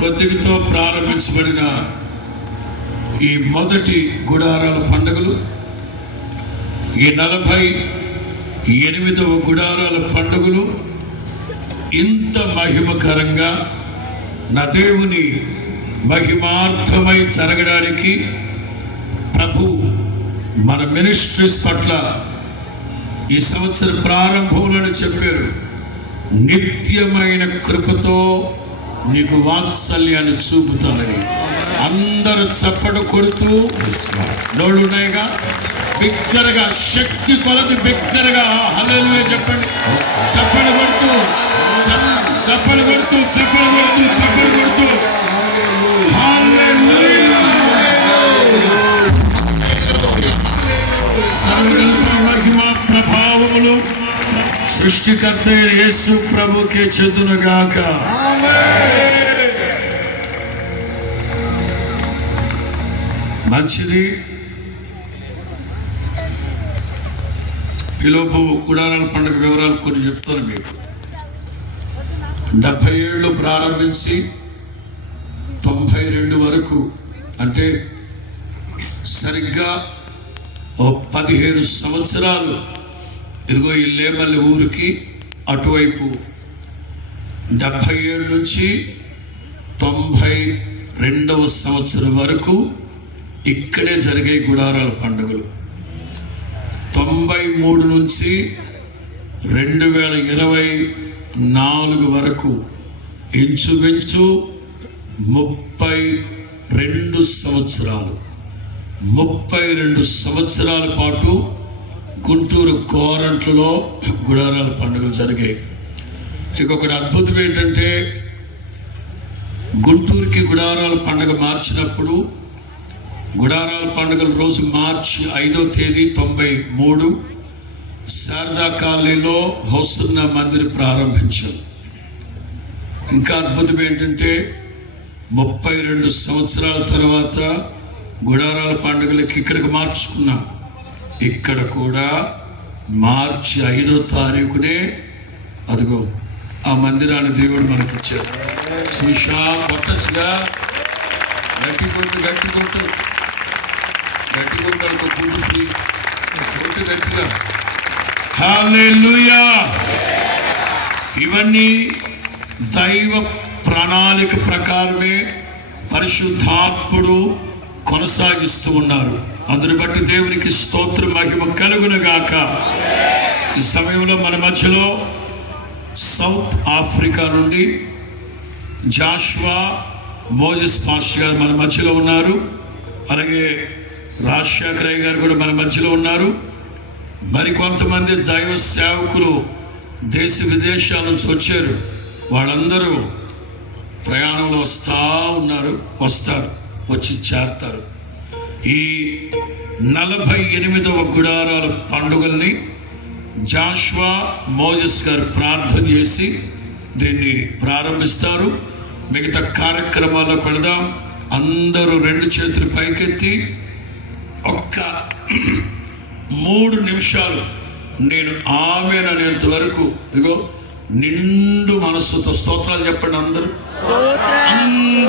కొద్దిగతో ప్రారంభించబడిన ఈ మొదటి గుడారాల పండుగలు, ఈ 48వ గుడారాల పండుగలు ఇంత మహిమకరంగా నా దేవుని మహిమార్థమై జరగడానికి ప్రభు మన మినిస్ట్రీస్ పట్ల ఈ సంవత్సర ప్రారంభంలోనే చెప్పారు. నిత్యమైన కృపతో నీకు వాత్సల్యాన్ని చూపుతానని. అందరూ చప్పట కొడుతూ, నోళ్ళున్నాయిగా, బిగ్గరగా, శక్తి కొలది బిగ్గరగా హల్లెలూయా చెప్పండి. చప్పట కొడుతూ, చప్పట కొడుతూ, చప్పట కొడుతూ, చప్పట కొడుతూ హల్లెలూయా. సర్వగత మహిమ ప్రభావములు సృష్టికర్త యేసు ప్రభుకే చెందునుగాక. మంచిది. ఈలోపు గుడారాల పండుగ వివరాలు కొన్ని చెప్తాను మీకు. 70 ఏళ్ళు ప్రారంభించి 92 వరకు, అంటే సరిగ్గా 15 సంవత్సరాలు ఇదిగో ఈ లేమల్లి ఊరికి అటువైపు 77 నుంచి 92వ సంవత్సరం వరకు ఇక్కడే జరిగే గుడారాల పండుగలు. 93 నుంచి 2024 వరకు ఇంచుమించు 32 సంవత్సరాలు, 32 సంవత్సరాల పాటు గుంటూరు కోరంట్లలో గుడారాల పండుగలు జరిగాయి. ఇంకొకటి అద్భుతం ఏంటంటే, గుంటూరుకి గుడారాల పండుగ మార్చినప్పుడు గుడారాల పండుగల రోజు మార్చి 5వ తేదీ 93 శారదా కాలనీలో హోసన్న మందిర్ ప్రారంభించాం. ఇంకా అద్భుతం ఏంటంటే 32 సంవత్సరాల తర్వాత గుడారాల పండుగలకి ఇక్కడికి మార్చుకున్నాం. ఇక్కడ కూడా మార్చి 5వ తారీఖునే అదిగో ఆ మందిరాన్ని దేవుడు మనకిచ్చారు. సుషా కొట్టచ్చుగా, గట్టి కొట్టు ఒక గుండు ఫ్రీ కొట్టు గట్టిగా. హల్లెలూయా. ఇవన్నీ దైవ ప్రణాళిక ప్రకారమే పరిశుద్ధాత్ముడు కొనసాగిస్తూ ఉన్నారు. అందుని బట్టి దేవునికి స్తోత్ర మహిమ కలుగునుగాక. ఈ సమయంలో మన మధ్యలో సౌత్ ఆఫ్రికా నుండి జాషువా మోజెస్ పాస్టర్ గారు మన మధ్యలో ఉన్నారు. అలాగే రాజశేఖర్ గారు కూడా మన మధ్యలో ఉన్నారు. మరికొంతమంది దైవ సేవకులు దేశ విదేశాల నుంచి వచ్చారు. వాళ్ళందరూ ప్రయాణంలో వస్తారు, వచ్చి చేరతారు. ఈ 48వ గుడారాల పండుగల్ని జాషువా మోజెస్ గారు ప్రార్థన చేసి దీన్ని ప్రారంభిస్తారు. మిగతా కార్యక్రమాలకు వెళదాం. అందరూ 2 చేతులు పైకెత్తి ఒక్క 3 నిమిషాలు నేను ఆమేన్ అనేంత వరకు ఇదిగో నిండు మనస్సుతో స్తోత్రాలు చెప్పండి. అందరూ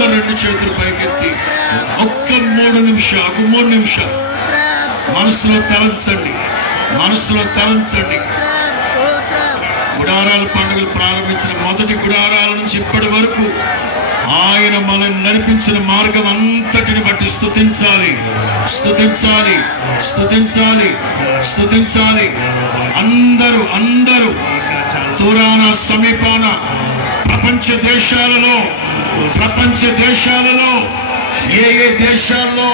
2 చేతులు పైకెత్తి ఒక్క 3 నిమిషాలు మనసులో తలంచండి. గుడారాల పండుగలు ప్రారంభించిన మొదటి గుడారాల నుంచి ఇప్పటి వరకు ఆయన మనల్ని నడిపించిన మార్గం అంతటిని బట్టి స్తుతించాలి. అందరూ దూరాన సమీపాన ప్రపంచ దేశాలలో ఏ దేశాల్లో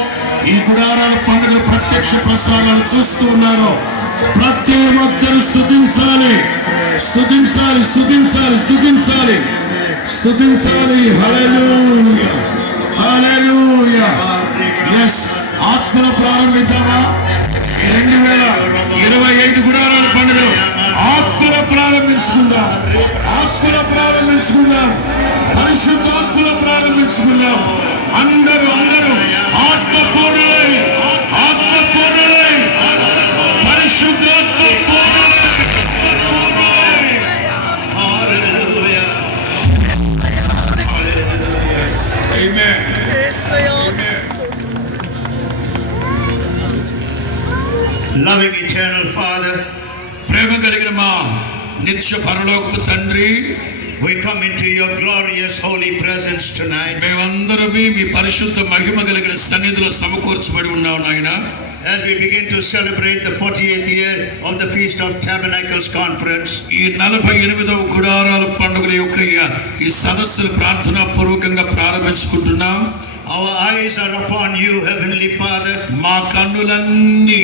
ఈ గుడారాల పండుగల ప్రత్యక్ష ప్రసారాలు చూస్తూ ఉన్నారో ప్రతి ఒక్కరు స్తుతించాలి. హల్లెలూయా. yes, ఆత్మల ప్రారంభిద్దామా? 2025 గుడారాల పండుగలు ఆత్మల ప్రారంభించుకుందాం. పరిశుద్ధాత్మల ప్రారంభించుకుందాం. అందరూ ఆత్మపూర్ణులై పరిశుద్ధాత్మ Loving eternal Father, ప్రేమ కలిగిన మా నిత్య పరలోకపు తండ్రి, we come into your glorious holy presence tonight. మేమందరం మీ పరిశుద్ధ మహిమ కలిగిన సన్నిధిలో సమకూర్చబడి ఉన్నాం నాయనా. As we begin to celebrate the 48th year of the Feast of Tabernacles Conference, ఈ 48వ గుడారాల పండుగల యొక్క ఈ సదస్సును ప్రార్థనా పూర్వకంగా ప్రారంభించుకుంటున్నాం. our eyes are upon you, Heavenly Father. మా కన్నులన్నీ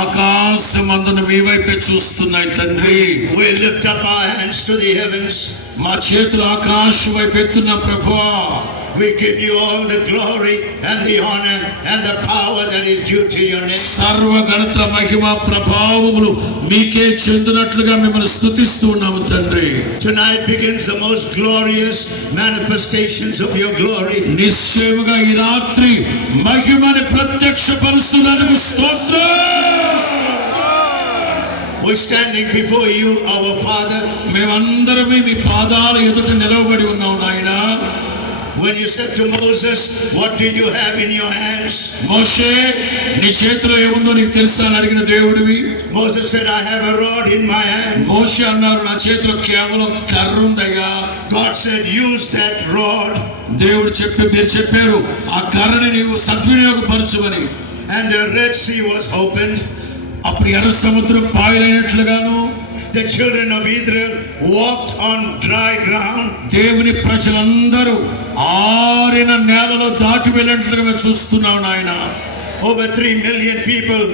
ఆకాశమందున మీ వైపే చూస్తున్నాయి తండ్రి. We lift up our hands to the heavens. మా చేతులు ఆకాశం వైపు ఎత్తున్నా ప్రభువా. We give you all the glory and the honor and the power that is due to your name. సర్వ ఘనత మహిమ ప్రభావములు మీకే చెందినట్లుగా మిమ్మల్ని స్తుతిస్తూ ఉన్నాము తండ్రి. Tonight begins the most glorious manifestations of your glory. నిశ్చయముగా ఈ రాత్రి మహిమని ప్రత్యక్షపరుస్తున్నందుకు స్తోత్రం. We're standing before you, our Father. మేమందరమే మీ పాదాల ఎదుట నిలవబడి ఉన్నాం నాయనా. When you said to Moses, what do you have in your hands? మోషే, నీ చేతిలో ఏముందో నీకు తెలుసా అని అడిగిన దేవుడివి. Moses said, I have a rod in my hand. మోషే అన్నారు, నా చేతిలో కేవలం కర్ర ఉందయ్యా. God said, use that rod. దేవుడు మీరు చెప్పారు ఆ కర్రని నీవు సద్వినియోగపరచుమని. And the Red Sea was opened. అప్పుడు ఎర్ర సముద్రం పాయలైనట్లుగాను The children of Israel walked on dry ground. దేవుని ప్రజలందరూ ఆరిన నేలలో దాటి వెళ్ళినట్లుగా చూస్తున్నాం నాయన. Over 3 million people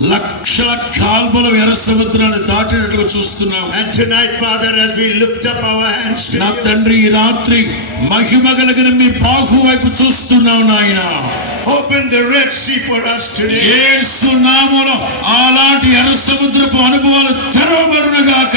లక్షల కాల్బలం ఎర్ర సముద్రాన్ని దాటినట్లుగా చూస్తున్నాం. And tonight, Father, as we lift up our hands to నా you, తండ్రి ఈ రాత్రి మహిమ కలిగిన మీ బాహు వైపు చూస్తున్నావు నాయన. open the Red Sea for us today. యేసు నామములో అలాంటి ఎర్ర సముద్రపు అనుభవాలు తెరవబడునుగాక.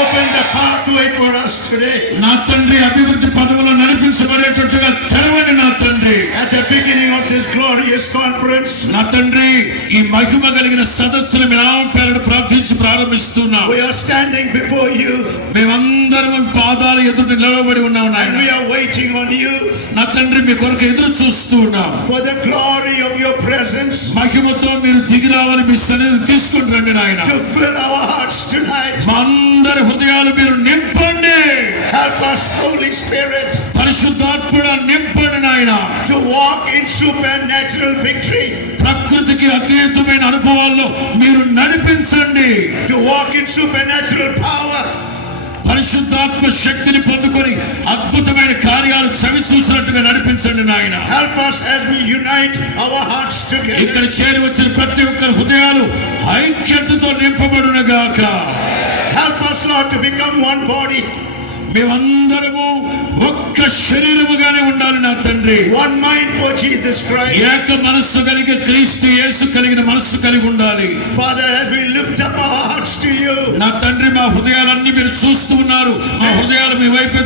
Open the pathway for us today. నా తండ్రి అభివృద్ధి పదవులో నడిపించబడేటట్టుగా తెరవండి నా తండ్రి. At the beginning of this glorious conference, నా తండ్రి ఈ మహిమ కలిగిన సదస్సును మీ నామం పేరున ప్రార్థించి ప్రారంభిస్తున్నాం. we are standing before you మేమందరం మీ పాదాల ఎదుట నిలబడి ఉన్నాం and నాయన. we are waiting on you నా తండ్రి మీ కొరకు ఎదురు చూస్తూ ఉన్నాం. for the glory of your presence మహిమతో మీరు దిగి రావాలి, మీ సన్నిధిని తీసుకుని రండి నాయన. to fill our hearts tonight. మా అందరి హృదయాలు మీరు నింపండి. Help us, Holy Spirit, పరిశుద్ధాత్ముడా నింపండి నాయన. to walk in supernatural victory, ప్రకృతికి అతీతమైన అనుభవాల్లో మీరు నడిపించండి. to walk in supernatural power, పరిశుద్ధాత్మ శక్తిని పొందుకొని అద్భుతమైన కార్యాలు చవి చూసినట్టుగా నడిపించండి నాయన. help us as we unite our hearts together. ఇక్కడ చేరి వచ్చిన ప్రతి ఒక్కరి హృదయాలు ఐక్యతతో నింపబడునుగాక. Help us, Lord, to become one body, మేమందరము ఒక్క శరీరముగానే ఉండాలి నా తండ్రి. one mind for Jesus Christ. ఏక మనస్సు కలిగి క్రీస్తు యేసు కలిగిన మనస్సు కలిగి ఉండాలి. Father, as we lift up our hearts to you, నా తండ్రి మా హృదయాలన్నీ మీరు చూస్తూ ఉన్నారు. మా హృదయాలు మీ వైపు